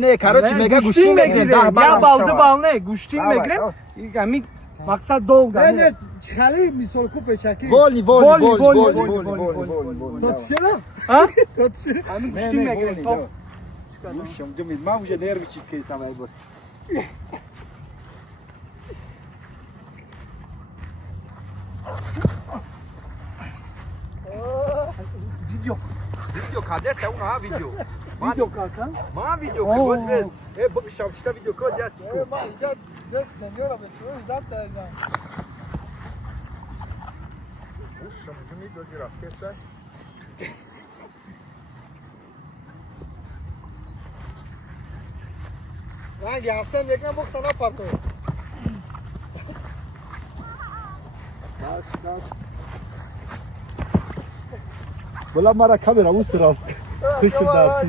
Ne karoçi mega Guştin megrem. Ya baldı bal ne? Guştin megrem. Yani maksat dolga. Ne خالی میسال کو پشکی Voli. تاتشلا Ha? تاتشلا Hani guştin megrem. Top. Ușam, Jumit, m-am ușa nervicit că e să mai bă. Video, cadê essa uma video? Video kanka. Ma video, că văz vezi. E bă, și-am citat video, că de asta. ما اینجا دست نمیارم چون ضبط کردم Ușam, Jumit, dozi rafkesa. نه گیاسن یکم بخت نپرتو Daş. Valla mara kamera bu sıra. Kışın da.